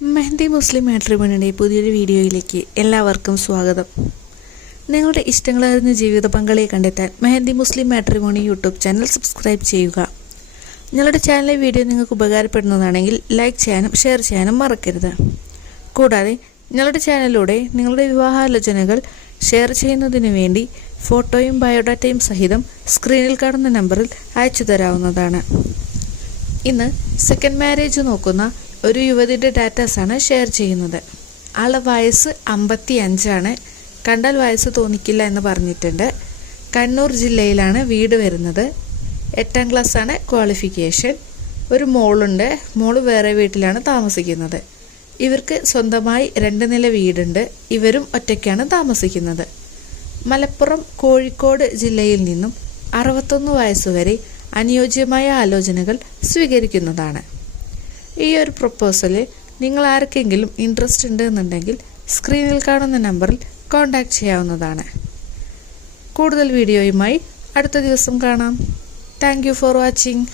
മെഹന്തി മുസ്ലിം മാട്രിമോണിയുടെ പുതിയൊരു വീഡിയോയിലേക്ക് എല്ലാവർക്കും സ്വാഗതം. നിങ്ങളുടെ ഇഷ്ടങ്ങളായിരുന്ന ജീവിത പങ്കാളിയെ കണ്ടെത്താൻ മെഹന്തി മുസ്ലിം മാട്രിമോണി യൂട്യൂബ് ചാനൽ സബ്സ്ക്രൈബ് ചെയ്യുക. ഞങ്ങളുടെ ചാനലിലെ വീഡിയോ നിങ്ങൾക്ക് ഉപകാരപ്പെടുന്നതാണെങ്കിൽ ലൈക്ക് ചെയ്യാനും ഷെയർ ചെയ്യാനും മറക്കരുത്. കൂടാതെ ഞങ്ങളുടെ ചാനലിലൂടെ നിങ്ങളുടെ വിവാഹാലോചനകൾ ഷെയർ ചെയ്യുന്നതിന് വേണ്ടി ഫോട്ടോയും ബയോഡാറ്റയും സഹിതം സ്ക്രീനിൽ കാണുന്ന നമ്പറിൽ അയച്ചു തരാവുന്നതാണ്. ഇന്ന് സെക്കൻഡ് മാരേജ് നോക്കുന്ന ഒരു യുവതിയുടെ ഡാറ്റാസാണ് ഷെയർ ചെയ്യുന്നത്. ആളുടെ വയസ്സ് 55 കണ്ടാൽ വയസ്സ് തോന്നിക്കില്ല എന്ന് പറഞ്ഞിട്ടുണ്ട്. കണ്ണൂർ ജില്ലയിലാണ് വീട് വരുന്നത്. 8ാം ക്ലാസ്സാണ് ക്വാളിഫിക്കേഷൻ. ഒരു മോളുണ്ട്. മോള് വേറെ വീട്ടിലാണ് താമസിക്കുന്നത്. ഇവർക്ക് സ്വന്തമായി 2 നില വീടുണ്ട്. ഇവരും ഒറ്റയ്ക്കാണ് താമസിക്കുന്നത്. മലപ്പുറം കോഴിക്കോട് ജില്ലയിൽ നിന്നും 61 വയസ്സുവരെ അനുയോജ്യമായ ആലോചനകൾ സ്വീകരിക്കുന്നതാണ്. ഈ ഒരു പ്രൊപ്പോസലിൽ നിങ്ങൾ ആർക്കെങ്കിലും ഇൻട്രസ്റ്റ് ഉണ്ട് എന്നുണ്ടെങ്കിൽ സ്ക്രീനിൽ കാണുന്ന നമ്പറിൽ കോൺടാക്റ്റ് ചെയ്യാവുന്നതാണ്. കൂടുതൽ വീഡിയോയുമായി അടുത്ത ദിവസം കാണാം. Thank you for watching.